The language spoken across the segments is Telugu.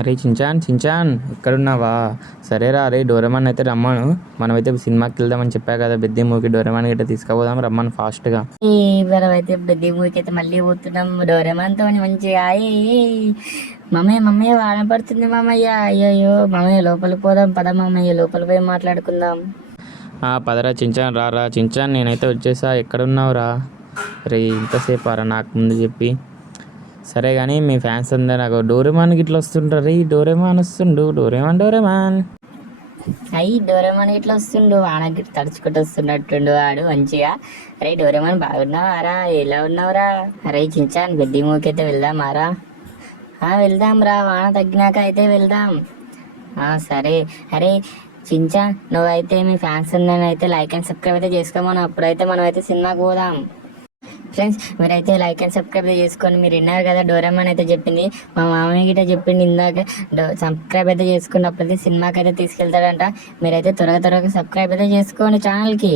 అరే చించాన్ చించాన్ ఎక్కడున్నావా? సరేరా, అరే డోరేమాన్ అయితే రమ్మను. మనమైతే సినిమాకి వెళ్దామని చెప్పా కదా, బెద్ది మూవీకి డోరేమాన్ గిట్ట తీసుకుపోదాం, రమ్మను ఫాస్ట్గా. ఈ మనం అయితే పెద్ద మూవీకి అయితే మళ్ళీ పోతున్నాం డోరేమాన్తో మంచిగా. మమ్మయ్య మమ్మయ్య వాన పడుతుంది మామయ్య. అయ్యయ్యో మమ్మయ్య లోపలికి పోదాం పద మామయ్య, లోపల పోయి మాట్లాడుకుందాం. పదరా చించాన్, రారా చించాన్, నేనైతే వచ్చేసా. ఎక్కడున్నావురా? రే ఇంతసేపు రా నాకు ముందు చెప్పి. సరే కానీ మీ ఫ్యాన్స్ అందరూ నాకు డోరేమాన్ గిట్లా వస్తుంటారు. ఈ డోరేమాన్ వస్తుండు, డోరేమాన్ డోరేమాన్. అయ్యి డోరేమాన్ ఇట్లా వస్తుండు, వానకి తడుచుకుంటూ వస్తున్నట్టుండు వాడు మంచిగా. అరే డోరేమాన్ బాగున్నావారా? ఎలా ఉన్నావురా? అరే చించాన్ పెద్ద మూవీకి అయితే వెళ్దామారా? వెళ్దాం రా, వాన తగ్గినాక అయితే వెళ్దాం. సరే. అరే చించాన్, నువ్వైతే మీ ఫ్యాన్స్ అందరిని అయితే లైక్ అండ్ సబ్స్క్రైబ్ అయితే చేసుకోమని, అప్పుడైతే మనం అయితే సినిమాకి పోదాం. ఫ్రెండ్స్ మీరైతే లైక్ అండ్ సబ్స్క్రైబ్ చేసుకొని, మీరు విన్నారు కదా డోరేమాన్ అయితే చెప్పింది, మా మామయ్య గిట్ట చెప్పింది ఇందాక, సబ్స్క్రైబ్ అయితే చేసుకున్నప్పుడైతే సినిమాకి అయితే తీసుకెళ్తాడంట. మీరైతే త్వరగా సబ్స్క్రైబ్ అయితే చేసుకోండి ఛానల్కి.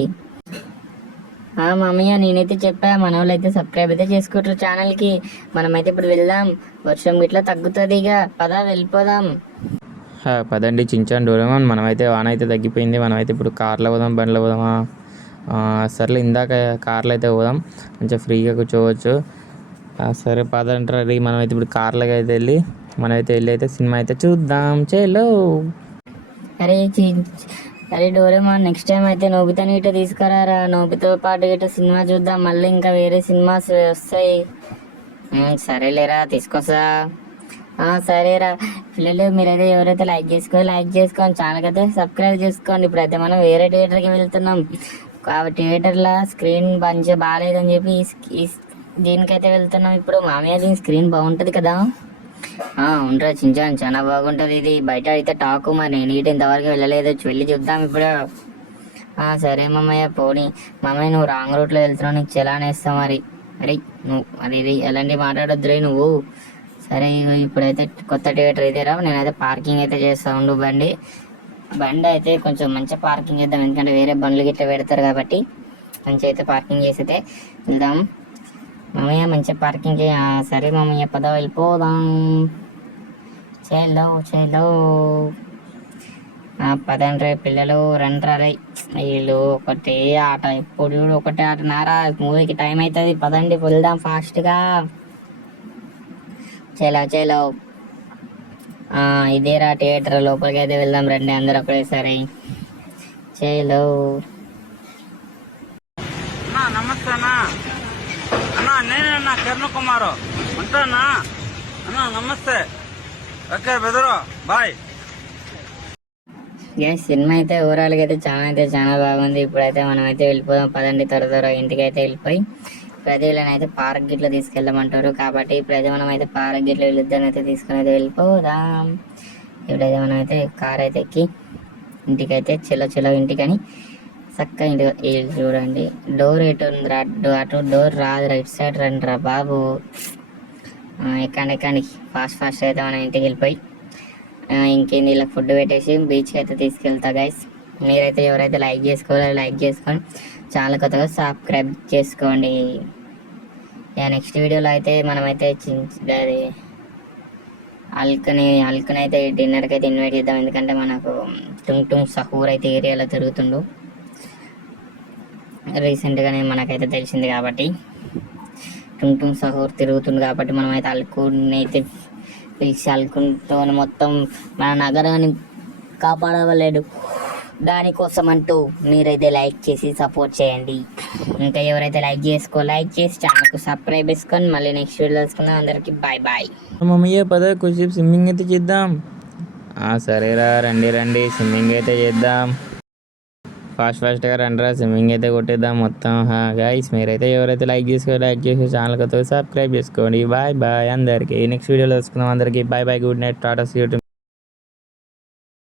మామయ్య నేనైతే చెప్పా, మన వాళ్ళు అయితే సబ్స్క్రైబ్ అయితే చేసుకుంటారు ఛానల్కి. మనమైతే ఇప్పుడు వెళ్దాం, వర్షం గిట్లా తగ్గుతుంది, ఇక పదా వెళ్ళిపోదాం. పదండి చించాన్ డోరేమాన్, మనమైతే వాన అయితే తగ్గిపోయింది. మనమైతే ఇప్పుడు కార్లో పోదాం, బండ్లో పోదామా? సర్లే ఇందాక కార్లో అయితే పోదాం, మంచిగా ఫ్రీగా కూర్చోవచ్చు. సరే పదంటారా రీ, మనమైతే ఇప్పుడు కార్లోకి అయితే మనమైతే అయితే సినిమా అయితే చూద్దాం. చేలో అరే అరే డోరేమాన్, నెక్స్ట్ టైం అయితే నోబితాని గిట్ట తీసుకురారా, నోబితో పాటు గిట్ట సినిమా చూద్దాం. మళ్ళీ ఇంకా వేరే సినిమాస్ వస్తాయి. సరేలేరా తీసుకొస్తా. సరేరా పిల్లలు, మీరైతే ఎవరైతే లైక్ చేసుకోండి, ఛానల్ అయితే సబ్స్క్రైబ్ చేసుకోండి. ఇప్పుడైతే మనం వేరే థియేటర్కి వెళ్తున్నాం. థియేటర్లో స్క్రీన్ మంచిగా బాగాలేదని చెప్పి దీనికైతే వెళ్తున్నాం ఇప్పుడు. మామయ్య దీని స్క్రీన్ బాగుంటుంది కదా? ఉండరా చించాన్, చాలా బాగుంటుంది ఇది. బయట అయితే టాకు, మరి నేను ఇటు ఇంతవరకు వెళ్ళలేదు, వెళ్ళి చూద్దాం ఇప్పుడు. సరే మామయ్య పోనీ. మామయ్య నువ్వు రాంగ్ రూట్లో వెళ్తున్నావు, నీకు చలాన్ వేస్తావు మరి. అరే నువ్వు అది ఎలాంటి మాట్లాడొద్దురే నువ్వు. సరే ఇప్పుడైతే కొత్త థియేటర్ ఇదేరా, నేనైతే పార్కింగ్ అయితే చేస్తా ఉండు. బండి అయితే కొంచెం మంచి పార్కింగ్ చేద్దాం, ఎందుకంటే వేరే బండ్లు గిట్లా పెడతారు కాబట్టి మంచిగా అయితే పార్కింగ్ చేసి అయితే వెళ్దాం. మామయ్య మంచిగా పార్కింగ్ చేయ. సరే మామయ్య పద వెళ్ళిపోదాం. చేలో పదండ్రే పిల్లలు, రండ్రా. రే వీళ్ళు ఒకటే ఆట, ఎప్పుడు ఒకటే ఆట నారా. మూవీకి టైం అవుతుంది, పదండి వెళ్దాం ఫాస్ట్గా. చేలో ఇదేరా థియేటర్, లోపలికి అయితే వెళ్దాం రండి అందరు ఒకటేసారి. చేలో నమస్తే అన్నా. అన్నా నేనే కిరణ్ కుమారు ఉంటానా అన్నా. నమస్తే. ఓకే బెదరు, బాయ్. సినిమా అయితే ఓవరాల్గా అయితే చాలా బాగుంది. ఇప్పుడైతే మనం అయితే వెళ్ళిపోదాం పదండి, త్వర ఇంటికి అయితే వెళ్ళిపోయి. ఇప్పుడైతే వీళ్ళనైతే పార్క్ గిట్లా తీసుకెళ్ళమంటారు కాబట్టి ఇప్పుడైతే మనం అయితే పార్క్ గిట్లా వీళ్ళిద్దరిని అయితే తీసుకొని అయితే వెళ్ళిపోదాం. ఇప్పుడైతే మనం అయితే కార్ అయితే ఎక్కి ఇంటికైతే చెలో ఇంటికని చక్కగా ఇంటికి చూడండి. డోర్ ఎటు ఉందిరా? అటు డోర్ రాదు, రైట్ సైడ్ రండి రా బాబు. ఎక్కండి ఫాస్ట్ అయితే మనం ఇంటికి వెళ్ళిపోయి ఇంకేంది ఇలా ఫుడ్ పెట్టేసి బీచ్కి అయితే తీసుకెళ్తా గైస్. మీరైతే ఎవరైతే లైక్ చేసుకొని చాలా కొత్తగా సబ్స్క్రైబ్ చేసుకోండి. నెక్స్ట్ వీడియోలో అయితే మనమైతే అది అల్కని అయితే డిన్నర్కి అయితే ఇన్వైట్ చేద్దాం, ఎందుకంటే మనకు టుంగ్ సహూర్ అయితే ఏరియాలో తిరుగుతుండు. రీసెంట్గానే మనకైతే తెలిసింది కాబట్టి టుంగ్ సహూర్ తిరుగుతుంది కాబట్టి మనమైతే అల్కుని అయితే పిలిచి అల్కుతో మొత్తం మన నగరాన్ని కాపాడవలేడు. దానికోసం అంటూ మీరైతే లైక్ చేసి సపోర్ట్ చేయండి. ఇంకా ఎవరైతే లైక్ చేసి ఛానల్కు సబ్స్క్రైబ్ చేసుకొని మళ్ళీ నెక్స్ట్ వీడియో తెలుసుకుందాం. అందరికీ బాయ్. మమ్మయ్య పద కొంచెంసేపు స్విమ్మింగ్ అయితే చేద్దాం. సరేరా రండి స్విమ్మింగ్ అయితే చేద్దాం. ఫాస్ట్గా రండిరా, స్విమ్మింగ్ అయితే కొట్టేద్దాం మొత్తం. గైస్ మీరైతే ఎవరైతే లైక్ చేసి ఛానల్ కొత్తగా సబ్స్క్రైబ్ చేసుకోండి. బాయ్ అందరికీ. నెక్స్ట్ వీడియోలో తెలుసుకుందాం. అందరికీ bye, good night, ta ta, see you.